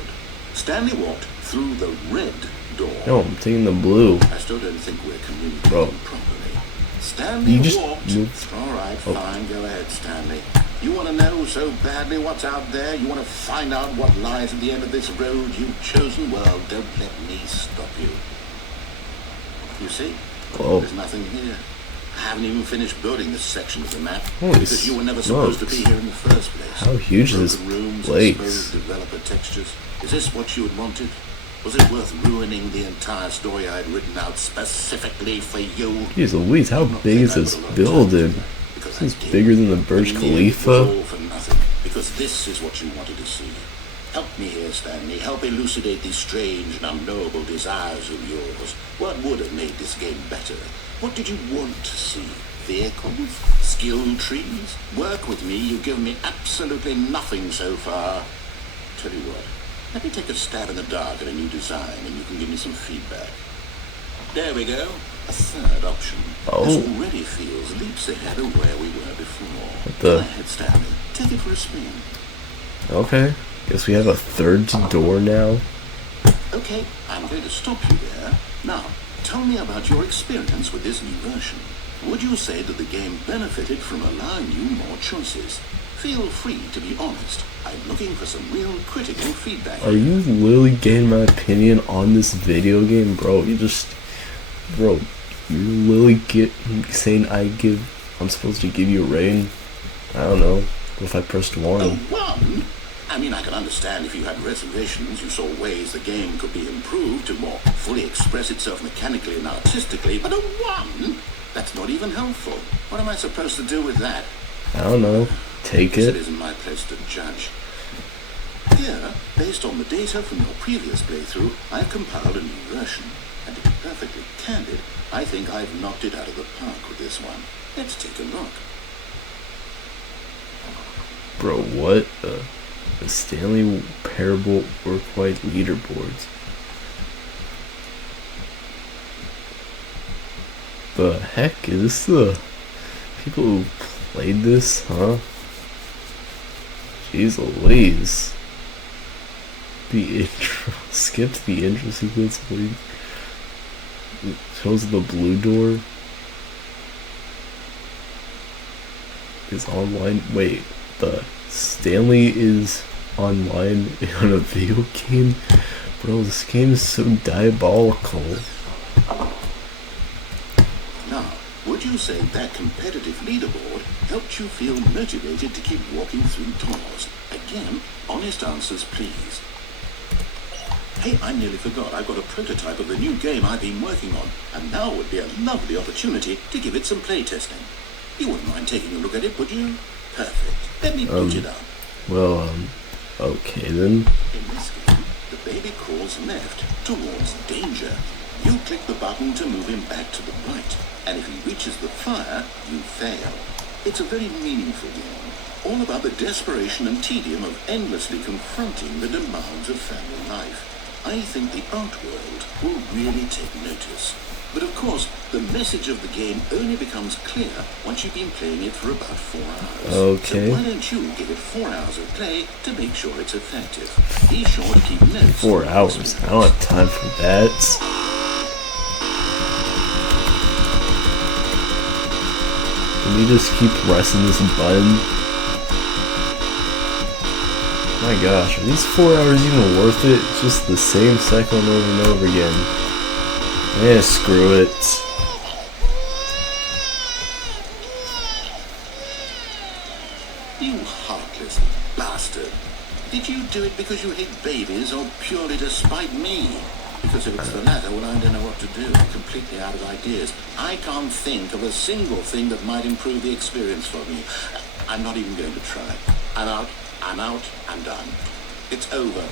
Stanley walked through the red door. No, I'm taking the blue. I still don't think we're communicating Bro. properly. Stanley You just walked. moved- All right, Oh. fine, go ahead, Stanley. You want to know so badly what's out there? You want to find out what lies at the end of this road you've chosen? Well, don't let me stop you. You see? Whoa. There's nothing here. I haven't even finished building this section of the map Holy because you were never supposed to be smokes. here in the first place. How huge is this Broken rooms, place? exposed developer textures. Is this what you had wanted? Was it worth ruining the entire story I'd written out specifically for you? Jeez Louise, how I'm not big is saying I this would have building? loved it, because I This is did. bigger than the Burj But in the end, it was Khalifa. all for nothing, because this is what you wanted to see. Help me here, Stanley. Help elucidate these strange and unknowable desires of yours. What would have made this game better? What did you want to see? Vehicles? Skill trees? Work with me. You've given me absolutely nothing so far. Tell you what, let me take a stab in the dark at a new design and you can give me some feedback. There we go. A third option. Oh. This already feels leaps ahead of where we were before. the- Go ahead, Stanley. Take it for a spin. Okay. Guess we have a third door now. Okay, I'm going to stop you there. Now, tell me about your experience with this new version. Would you say that the game benefited from allowing you more choices? Feel free to be honest. I'm looking for some real critical feedback. Are you literally getting my opinion on this video game, bro? Bro, you literally saying I'm supposed to give you a rating? I don't know. What if I pressed 1? A 1? I mean, I can understand if you had reservations, you saw ways the game could be improved to more fully express itself mechanically and artistically, but a 1? That's not even helpful. What am I supposed to do with that? I don't know. Take it. It isn't my place to judge. Here, based on the data from your previous playthrough, I've compiled a new version. And to be perfectly candid, I think I've knocked it out of the park with this one. Let's take a look. Bro, what? The Stanley Parable work-wide leaderboards. The heck? Is this the people who played this, huh? Jeez Louise. The intro. Skip to the intro sequence, please. It shows the blue door. Is online. Wait, the Stanley is online on a video game? Bro, this game is so diabolical. Now, would you say that competitive leaderboard helped you feel motivated to keep walking through doors? Again, honest answers, please. Hey, I nearly forgot. I've got a prototype of the new game I've been working on, and now would be a lovely opportunity to give it some playtesting. You wouldn't mind taking a look at it, would you? Perfect. Let me boot it up. Well, okay then. In this game, the baby crawls left towards danger. You click the button to move him back to the right, and if he reaches the fire, you fail. It's a very meaningful game, all about the desperation and tedium of endlessly confronting the demands of family life. I think the art world will really take notice. But of course, the message of the game only becomes clear once you've been playing it for about 4 hours. Okay. So why don't you give it 4 hours of play to make sure it's effective? Be sure to keep notes. 4 hours. I don't have time for that. Can we just keep pressing this button? My gosh, are these 4 hours even worth it? It's just the same cycle over and over again. Yeah, screw it. You heartless bastard. Did you do it because you hate babies or purely to spite me? Because if it's the latter, well, I don't know what to do. I'm completely out of ideas. I can't think of a single thing that might improve the experience for me. I'm not even going to try. I'm out, I'm done. It's over.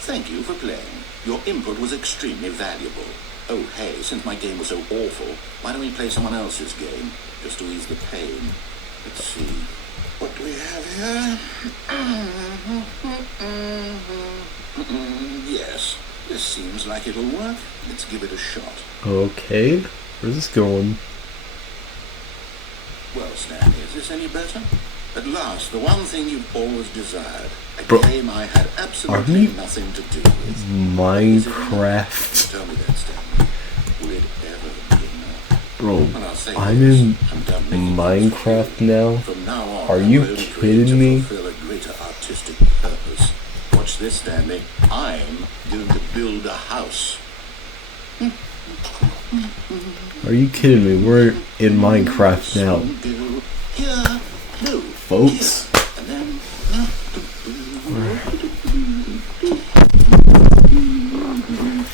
Thank you for playing. Your input was extremely valuable. Oh, hey, since my game was so awful, why don't we play someone else's game, just to ease the pain? Let's see. What do we have here? Yes, this seems like it'll work. Let's give it a shot. Okay, where's this going? Well, Stanley, is this any better? At last, the one thing you've always desired. A Bro, game I had absolutely nothing to do with. Minecraft. Tell me that, Stanley. Will it ever be enough? Bro, Well, I'll say I'm this. in I'm done making Minecraft now? From now on, Are I'm you only kidding going me? to fulfill a greater artistic purpose. Watch this, Stanley. I'm going to build a house. Are you kidding me? We're in Minecraft now. Here, no, Folks. here, and then,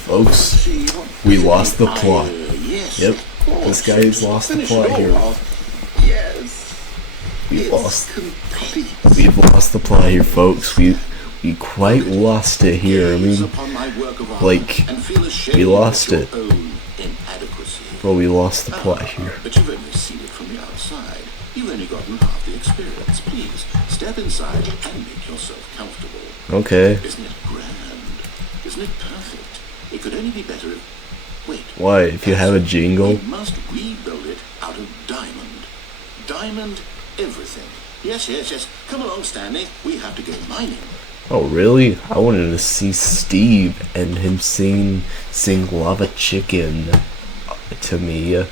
Folks, see what we lost the plot. yes. Yep, this guy's lost the plot here. Yes. We've It's lost. complete. We've lost the plot here, folks. We quite lost it here. I Gaze mean, upon my work of art like, and feel ashamed we lost of it. your own inadequacy. bro, we lost the plot here. But you've only seen it from the outside. You've only gotten half the experience. Please, step inside and make yourself comfortable. Okay. Isn't it grand? Isn't it perfect? It could only be better if... Wait. Why? If you have a jingle? We must rebuild it out of diamond. Diamond everything. Yes, yes, yes. Come along, Stanley. We have to go mining. Oh, really? I wanted to see Steve and him sing Lava Chicken to me.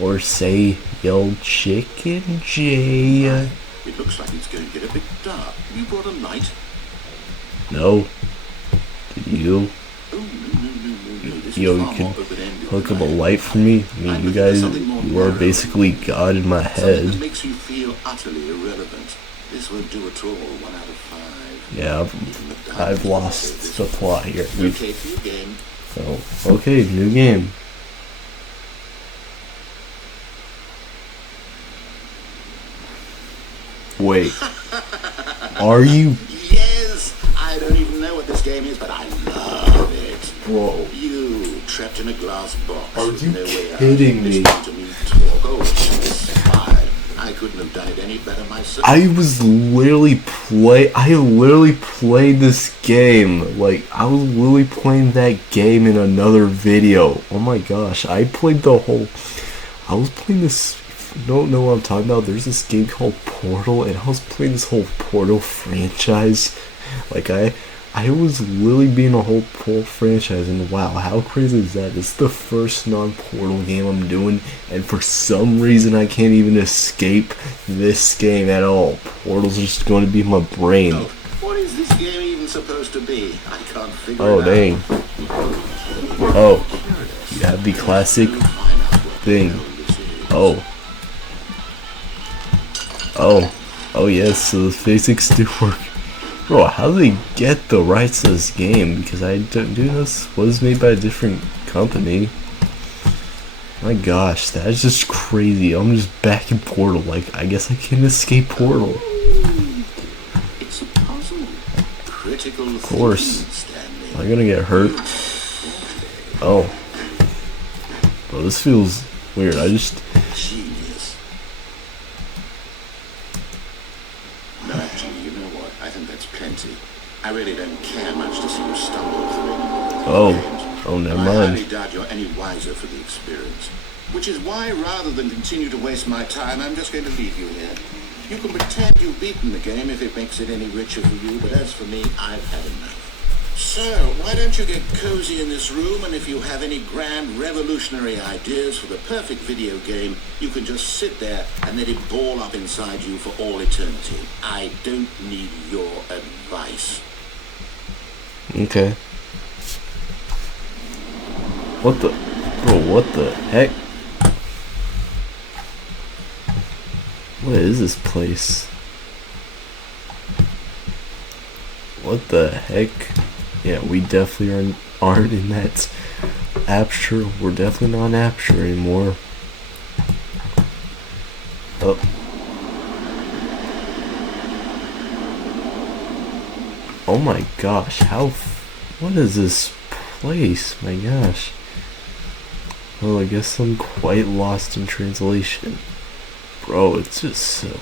Or say, Yo, Chicken J. It looks like it's going to get a bit dark. Have you brought a light? No. Did you? Oh, no. This Yo, is you far can more open-ended hook than up a I light for me? I mean, you guys, you are basically God in my Something that head. makes you feel utterly irrelevant. This won't do at all. 1 out of 5. Yeah, I've lost the plot here. Okay, new game. Oh, okay, new game. Wait. Are you... Yes! I don't even know what this game is, but I love it. Bro. You, trapped in a glass box. Are with you no way out, kidding me? listening to me talk. Oh, it's fine. I couldn't have done it any better myself. I literally played this game. Like, I was literally playing that game in another video. Oh my gosh, I was playing this, you don't know what I'm talking about, there's this game called Portal, and I was playing this whole Portal franchise. Like, I was literally being a whole Portal franchise, and wow, how crazy is that? It's the first non-Portal game I'm doing, and for some reason I can't even escape this game at all. Portal's just going to be my brain. Oh, what is this game even supposed to be? I can't figure it Oh, out. dang. Oh, you have the classic thing. Oh. Oh yes, so the physics do work. Bro, how do they get the rights to this game? Because I don't do this was made by a different company. My gosh, that's just crazy. I'm just back in Portal. Like, I guess I can't escape Portal. It's a puzzle. Critical Of course. Stanley. Am I gonna get hurt? Oh. Bro, this feels weird. Genius. No, actually, you know what? I think that's plenty. I really don't care much to see you stumble through any more of these games. Oh, never I mind. highly doubt you're any wiser for the experience. Which is why, rather than continue to waste my time, I'm just going to leave you here. You can pretend you've beaten the game if it makes it any richer for you, but as for me, I've had enough. So, why don't you get cozy in this room, and if you have any grand revolutionary ideas for the perfect video game, you can just sit there and let it ball up inside you for all eternity. I don't need your advice. Okay. What the... Bro, what the heck? What is this place? What the heck? Yeah, we definitely aren't in that aperture. We're definitely not in aperture anymore. Oh. Oh my gosh, what is this place? My gosh. Well, I guess I'm quite lost in translation. Bro, it's just so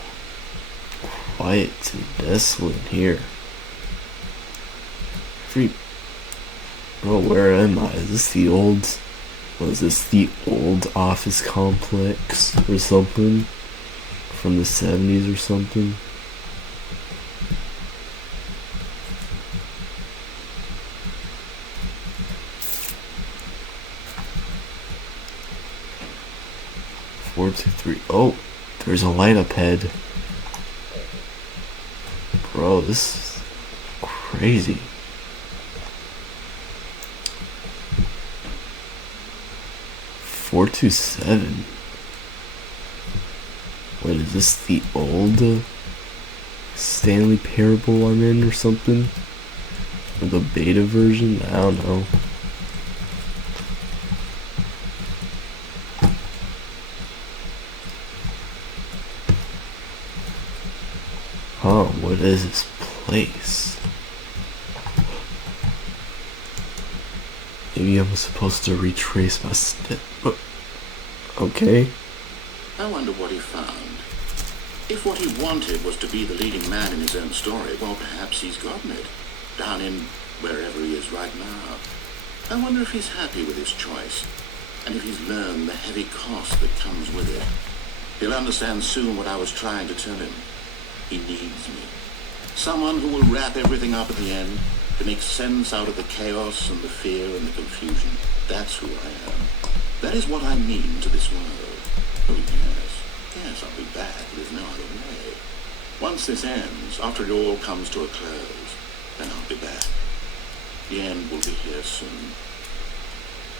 quiet and desolate here. Bro, where am I? Is this the old... Was this the old office complex or something? From the 70s or something? Four, two, three. Oh, there's a light up ahead. Bro, this is crazy. 427. Wait, is this the old Stanley Parable I'm in or something? Or the beta version? I don't know. Huh, what is this place? Maybe I'm supposed to retrace my step. Okay. I wonder what he found. If what he wanted was to be the leading man in his own story, well, perhaps he's gotten it. Down in wherever he is right now. I wonder if he's happy with his choice, and if he's learned the heavy cost that comes with it. He'll understand soon what I was trying to tell him. He needs me. Someone who will wrap everything up at the end, to make sense out of the chaos and the fear and the confusion. That's who I am. That is what I mean to this world. Oh yes, I'll be back. There's no other way. once this ends, after it all comes to a close, then I'll be back. The end will be here soon.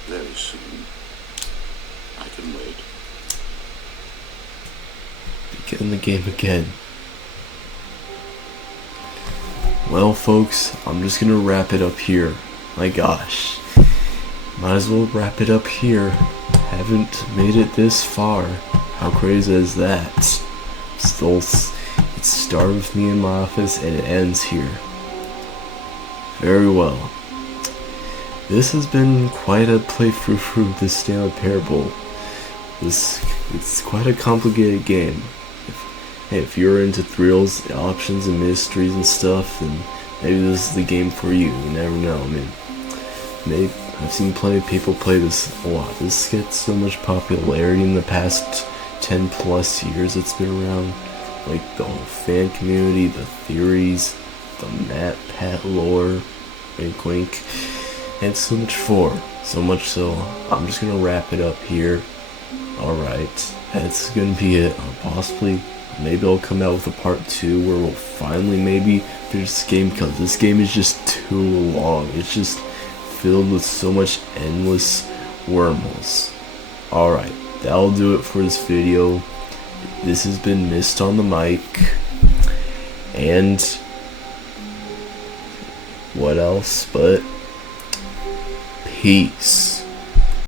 Very soon. I can wait. Begin the game again. Well, folks, I'm just gonna wrap it up here. My gosh. Might as well wrap it up here. Haven't made it this far. How crazy is that? Still, it started with me in my office and it ends here. Very well. This has been quite a playthrough through this Stanley Parable. It's quite a complicated game. If you're into thrills, options, and mysteries and stuff, then maybe this is the game for you. You never know. I mean, maybe I've seen plenty of people play this a lot. This gets so much popularity in the past 10 plus years it's been around. Like the whole fan community, the theories, the Matt Pat lore, wink wink, and so much more. So much so, I'm just gonna wrap it up here. Alright, that's gonna be it. Possibly, maybe I'll come out with a part 2 where we'll finally maybe finish this game, because this game is just too long. It's just filled with so much endless wormholes. Alright, that'll do it for this video. This has been MYST on the mic. And what else but peace.